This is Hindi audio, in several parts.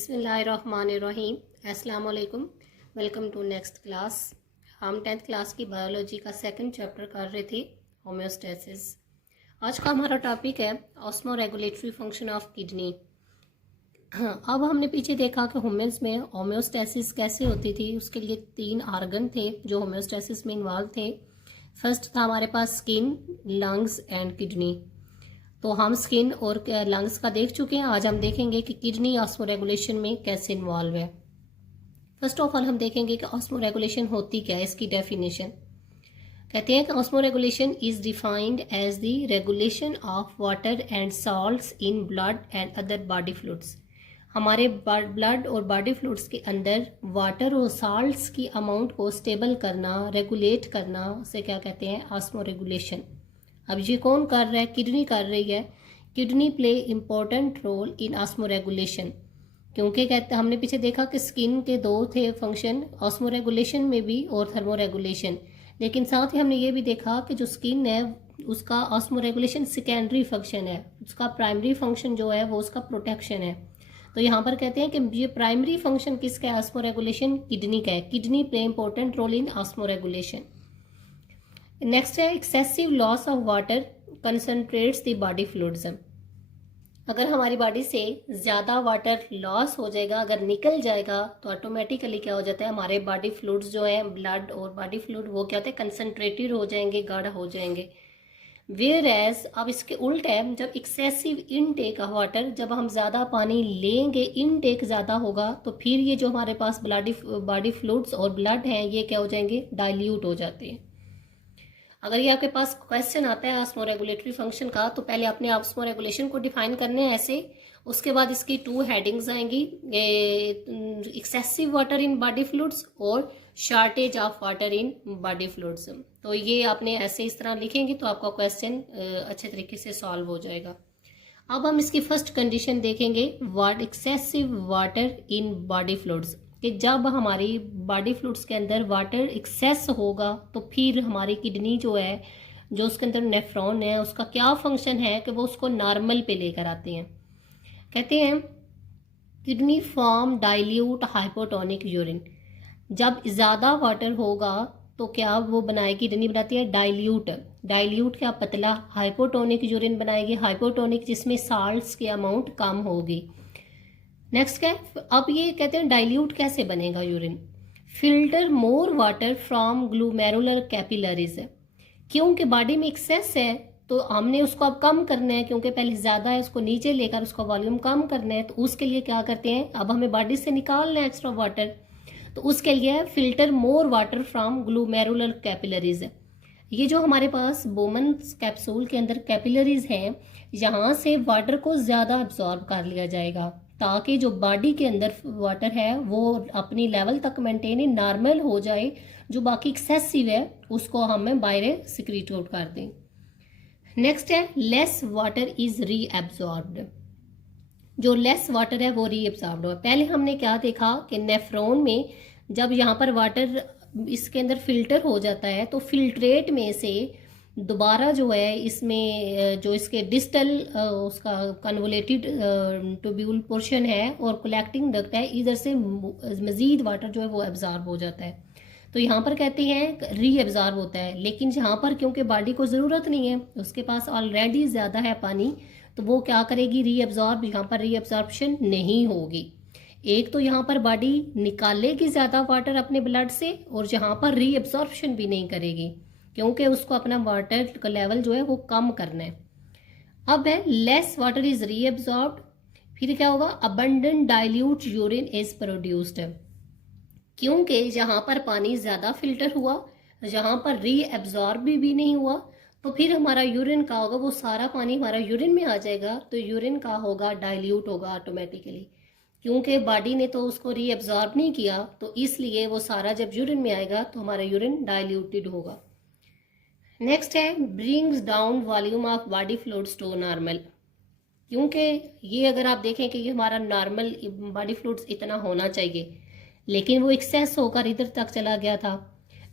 बिस्मिल्लाहिर्रहमानिर्रहीम। अस्सलाम वालेकुम। Welcome to next class. हम 10th क्लास की बायोलॉजी का सेकंड चैप्टर कर रहे थे, होम्योस्टेसिस। आज का हमारा टॉपिक है osmo regulatory function of kidney. अब हमने पीछे देखा कि ह्यूमन्स में होम्योस्टेसिस कैसे होती थी। उसके लिए 3 आर्गन थे जो होम्योस्टेसिस में इन्वॉल्व थे। फर्स्ट था हमारे पास स्किन, लंग्स एंड किडनी। तो हम स्किन और लंग्स का देख चुके हैं। आज हम देखेंगे कि किडनी ऑस्मो रेगुलेशन में कैसे इन्वॉल्व है। फर्स्ट ऑफ ऑल हम देखेंगे कि ऑस्मो रेगुलेशन होती क्या है, इसकी डेफिनेशन। कहते हैं कि osmoregulation is defined as the regulation of water and salts in blood and other body fluids. हमारे ब्लड और बॉडी फ्लूइड्स के अंदर वाटर और सॉल्ट्स की अमाउंट को स्टेबल करना, रेगुलेट करना, उसे क्या कहते हैं, ऑस्मो रेगुलेशन। अब ये कौन कर रहा है? किडनी कर रही है। Kidney play important role in osmoregulation, क्योंकि कहते हमने पीछे देखा कि स्किन के 2 थे फंक्शन, ऑस्मो रेगुलेशन में भी और थर्मो रेगुलेशन। लेकिन साथ ही हमने ये भी देखा कि जो स्किन है उसका ऑस्मो रेगुलेशन सेकेंडरी फंक्शन है, उसका प्राइमरी फंक्शन जो है वो उसका प्रोटेक्शन है। तो यहाँ पर कहते हैं कि ये प्राइमरी फंक्शन किसका है? ऑस्मो रेगुलेशन किडनी का है। Kidney play important role in osmoregulation. Next है excessive loss of water concentrates the body fluids. अगर हमारी बॉडी से ज़्यादा वाटर लॉस हो जाएगा, अगर निकल जाएगा, तो ऑटोमेटिकली क्या हो जाता है, हमारे बॉडी फ्लूइड्स जो हैं, ब्लड और बॉडी फ्लूइड, वो क्या होते हैं, कंसंट्रेटेड हो जाएंगे, गाढ़ा हो जाएंगे। वेयर एज अब इसके उल्ट है, जब एक्सेसिव इनटेक ऑफ वाटर, जब हम ज़्यादा पानी लेंगे, इनटेक ज़्यादा होगा, तो फिर ये जो हमारे पास बॉडी फ्लूइड्स और ब्लड हैं ये क्या हो जाएंगे, डाइल्यूट हो जाते हैं। अगर ये आपके पास क्वेश्चन आता है ऑस्मो रेगुलेटरी फंक्शन का, तो पहले आपने ऑस्मो रेगुलेशन को डिफाइन करने हैं ऐसे। उसके बाद इसकी 2 हेडिंग्स आएंगी, excessive water in body fluids और shortage of water in body fluids. तो ये आपने ऐसे इस तरह लिखेंगे तो आपका क्वेश्चन अच्छे तरीके से सॉल्व हो जाएगा। अब हम इसकी फर्स्ट कंडीशन देखेंगे, excessive water in body fluids, कि जब हमारी बॉडी फ्लूइड्स के अंदर वाटर एक्सेस होगा तो फिर हमारी किडनी जो है, जो उसके अंदर नेफ्रॉन है, उसका क्या फंक्शन है कि वो उसको नॉर्मल पे लेकर आते हैं। कहते हैं kidney form dilute hypotonic urine. जब ज़्यादा वाटर होगा तो क्या वो बनाएगी, किडनी बनाती है डाइल्यूट। डाइल्यूट क्या? पतला। हाइपोटोनिक यूरिन बनाएगी, हाइपोटोनिक जिसमें साल्ट्स की अमाउंट कम होगी। नेक्स्ट क्या है, अब ये कहते हैं डाइल्यूट कैसे बनेगा urine? Filter more water from glomerular capillaries है, क्योंकि बॉडी में एक्सेस है तो हमने उसको अब कम करना है, क्योंकि पहले ज़्यादा है, उसको नीचे लेकर उसका वॉल्यूम कम करना है। तो उसके लिए क्या करते हैं, अब हमें बॉडी से निकालना है एक्स्ट्रा वाटर, तो उसके लिए filter more water from glomerular capillaries है। ये जो हमारे पास बोमन कैप्सूल के अंदर कैपिलरीज हैं, यहाँ से वाटर को ज़्यादा अब्जॉर्ब कर लिया जाएगा, ताकि जो बॉडी के अंदर वाटर है वो अपनी लेवल तक मेंटेन नॉर्मल हो जाए, जो बाकी एक्सेसिव है उसको हमें बाहर सिक्रीट आउट कर दें। नेक्स्ट है लेस वाटर इज रीअब्जॉर्ब्ड। जो लेस वाटर है वो रीअब्जॉर्ब्ड हो। पहले हमने क्या देखा कि नेफ्रॉन में जब यहाँ पर वाटर इसके अंदर फिल्टर हो जाता है तो फिल्ट्रेट में से दोबारा जो है इसमें जो इसके डिस्टल उसका कन्वोलेटेड ट्यूब्यूल पोर्शन है और कलेक्टिंग डक्ट है, इधर से मजीद वाटर जो है वो एब्जॉर्ब हो जाता है। तो यहाँ पर कहते हैं रीएब्जॉर्ब होता है, लेकिन यहाँ पर क्योंकि बॉडी को ज़रूरत नहीं है, उसके पास ऑलरेडी ज़्यादा है पानी, तो वो क्या करेगी, रीएब्जॉर्ब, यहाँ पर रीएब्जॉर्प्शन नहीं होगी। एक तो यहाँ पर बॉडी निकालेगी ज़्यादा वाटर अपने ब्लड से, और यहाँ पर रीएब्जॉर्प्शन भी नहीं करेगी, क्योंकि उसको अपना वाटर का लेवल जो है वो कम करना है। अब है लेस वाटर इज रीअब्सॉर्ब्ड, फिर क्या होगा, abundant dilute urine is produced, क्योंकि यहाँ पर पानी ज़्यादा फिल्टर हुआ, यहाँ पर रीअब्सॉर्ब भी नहीं हुआ, तो फिर हमारा यूरिन का होगा, वो सारा पानी हमारा यूरिन में आ जाएगा, तो यूरिन का होगा डाइल्यूट होगा ऑटोमेटिकली, क्योंकि बॉडी ने तो उसको रीअब्सॉर्ब नहीं किया, तो इसलिए वो सारा जब यूरिन में आएगा तो हमारा यूरिन डाइल्यूटेड होगा। नेक्स्ट है brings down volume of body fluids to normal, क्योंकि ये अगर आप देखें कि ये हमारा नॉर्मल बॉडी फ्लूइड्स इतना होना चाहिए, लेकिन वो एक्सेस होकर इधर तक चला गया था,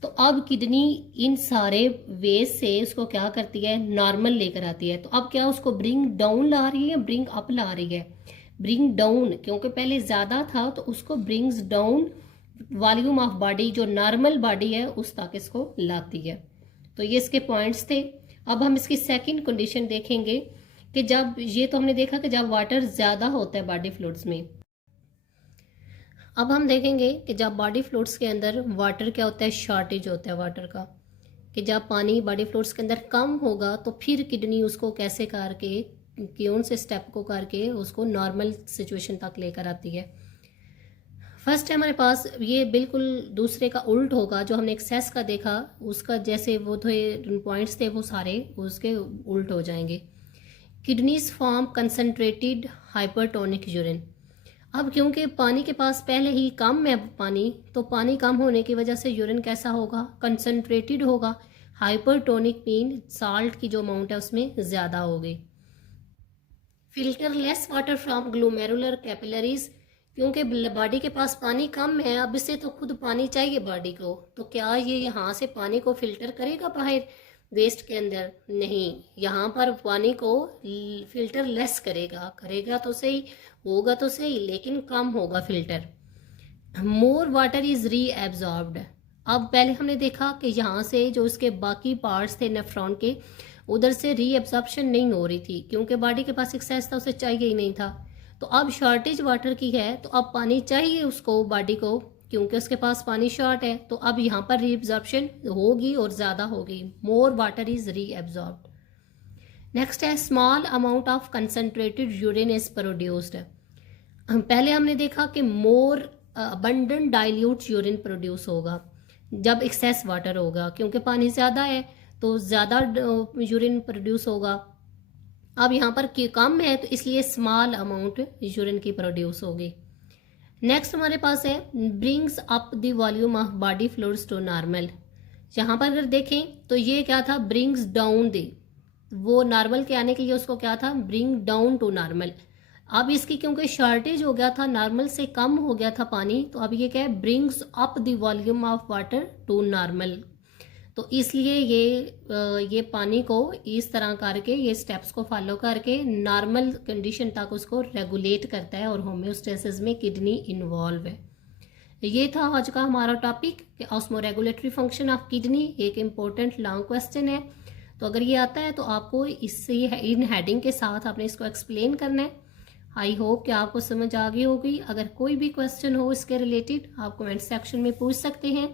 तो अब किडनी इन सारे वेज से उसको क्या करती है, नॉर्मल लेकर आती है। तो अब क्या उसको ब्रिंग डाउन ला रही है, ब्रिंग अप ला रही है? ब्रिंग डाउन, क्योंकि पहले ज़्यादा था तो उसको brings down volume of body, जो नॉर्मल बॉडी है उस तक इसको लाती है। तो ये इसके पॉइंट्स थे। अब हम इसकी सेकंड कंडीशन देखेंगे कि जब, ये तो हमने देखा कि जब वाटर ज़्यादा होता है बॉडी फ्लूइड्स में। अब हम देखेंगे कि जब बॉडी फ्लूइड्स के अंदर वाटर क्या होता है, शॉर्टेज होता है वाटर का, कि जब पानी बॉडी फ्लूइड्स के अंदर कम होगा तो फिर किडनी उसको कैसे करके, कौन से स्टेप को करके उसको नॉर्मल सिचुएशन तक लेकर आती है। फर्स्ट है हमारे पास, ये बिल्कुल दूसरे का उल्ट होगा। जो हमने एक्सेस का देखा उसका जैसे वो थे पॉइंट्स थे वो सारे उसके उल्ट हो जाएंगे। Kidneys form concentrated hypertonic urine. अब क्योंकि पानी के पास पहले ही कम है पानी, तो पानी कम होने की वजह से यूरिन कैसा होगा, कंसनट्रेटेड होगा। हाइपरटोनिक मीन साल्ट की जो अमाउंट है उसमें ज़्यादा होगी। Filter less water from glomerular capillaries, क्योंकि बॉडी के पास पानी कम है, अब इसे तो खुद पानी चाहिए बॉडी को, तो क्या ये यहाँ से पानी को फिल्टर करेगा बाहर वेस्ट के अंदर? नहीं, यहाँ पर पानी को फिल्टर लेस करेगा, करेगा तो सही, होगा तो सही, लेकिन कम होगा फिल्टर। मोर वाटर इज री एब्जॉर्ब्ड। अब पहले हमने देखा कि यहाँ से जो इसके बाकी पार्ट्स थे नेफ्रॉन के, उधर से री एब्जॉर्प्शन नहीं हो रही थी क्योंकि बॉडी के पास एक्सेस था, उसे चाहिए ही नहीं था। तो अब शॉर्टेज वाटर की है तो अब पानी चाहिए उसको बॉडी को, क्योंकि उसके पास पानी शॉर्ट है, तो अब यहाँ पर री एब्जॉर्प्शन होगी और ज़्यादा होगी। More water is reabsorbed. Next है small amount of concentrated urine is produced. पहले हमने देखा कि more abundant dilute urine produce होगा जब एक्सेस वाटर होगा, क्योंकि पानी ज़्यादा है तो ज़्यादा यूरिन प्रोड्यूस होगा। अब यहाँ पर कम है तो इसलिए स्मॉल अमाउंट यूरिन की प्रोड्यूस होगी। नेक्स्ट हमारे पास है brings up the volume of body fluids to normal. यहाँ पर अगर देखें तो ये क्या था, ब्रिंग्स डाउन द, वो नॉर्मल के आने के लिए उसको क्या था, ब्रिंग डाउन टू नॉर्मल। अब इसकी क्योंकि शॉर्टेज हो गया था, नॉर्मल से कम हो गया था पानी, तो अब ये क्या है, brings up the volume of water to normal. तो इसलिए ये पानी को इस तरह करके, ये स्टेप्स को फॉलो करके नॉर्मल कंडीशन तक उसको रेगुलेट करता है और होम्योस्टेसिस में किडनी इन्वॉल्व है। ये था आज का हमारा टॉपिक कि ऑस्मोरेगुलेटरी फंक्शन ऑफ किडनी। एक इम्पोर्टेंट लॉन्ग क्वेश्चन है, तो अगर ये आता है तो आपको इससे इन हेडिंग के साथ आपने इसको एक्सप्लेन करना है। आई होप कि आपको समझ आ गई होगी। अगर कोई भी क्वेश्चन हो इसके रिलेटेड आप कमेंट सेक्शन में पूछ सकते हैं।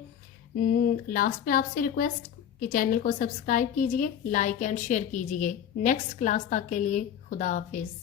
लास्ट पे आपसे रिक्वेस्ट कि चैनल को सब्सक्राइब कीजिए, लाइक एंड शेयर कीजिए। नेक्स्ट क्लास तक के लिए खुदा हाफिज़।